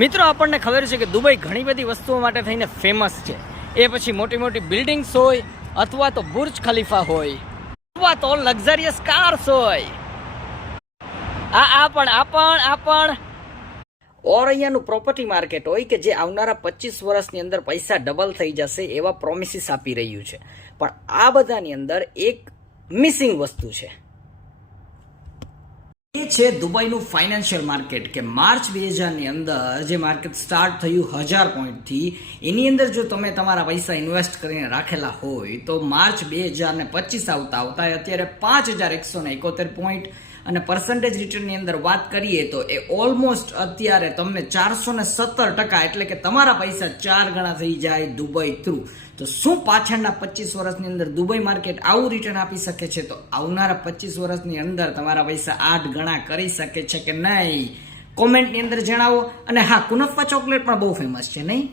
મિત્રો આપણને ખબર છે કે દુબઈ ઘણી બધી વસ્તુઓ માટે થઈને ફેમસ છે. એ પછી મોટી મોટી બિલ્ડિંગ્સ હોય અથવા તો બુર્જ ખલીફા હોય અથવા તો લક્ઝરિયસ કાર્સ હોય. આ પણ ઓર અહીંયાનું પ્રોપર્ટી માર્કેટ હોય કે જે આવનારા 25 વર્ષની અંદર પૈસા ડબલ થઈ જશે એવા પ્રોમિસીસ આપી રહ્યું છે. પણ આ બધાની અંદર એક મિસિંગ વસ્તુ છે. એ છે દુબઈનું ફાઇનાન્શિયલ માર્કેટ કે માર્ચ 2000ની અંદર જે માર્કેટ સ્ટાર્ટ થયું 1000 પોઈન્ટથી, એની અંદર જો તમે તમારા પૈસા ઇન્વેસ્ટ કરીને રાખેલા હોય તો માર્ચ 2025 આવતા અત્યારે 5171 પોઈન્ટ અને પર્સન્ટેજ રિટર્નની અંદર વાત કરીએ તો એ ઓલમોસ્ટ અત્યારે તમને 417% એટલે કે તમારા પૈસા 4 ગણા થઈ જાય દુબઈ થ્રુ. તો શું પાછળના 25 વર્ષની અંદર દુબઈ માર્કેટ આવું રિટર્ન આપી શકે છે? તો આવનારા 25 વર્ષની અંદર તમારા પૈસા 8 ગણા કરી શકે છે કે નહીં? કોમેન્ટની અંદર જણાવો. અને હા, કુનફા ચોકલેટ પણ બહુ ફેમસ છે નહીં?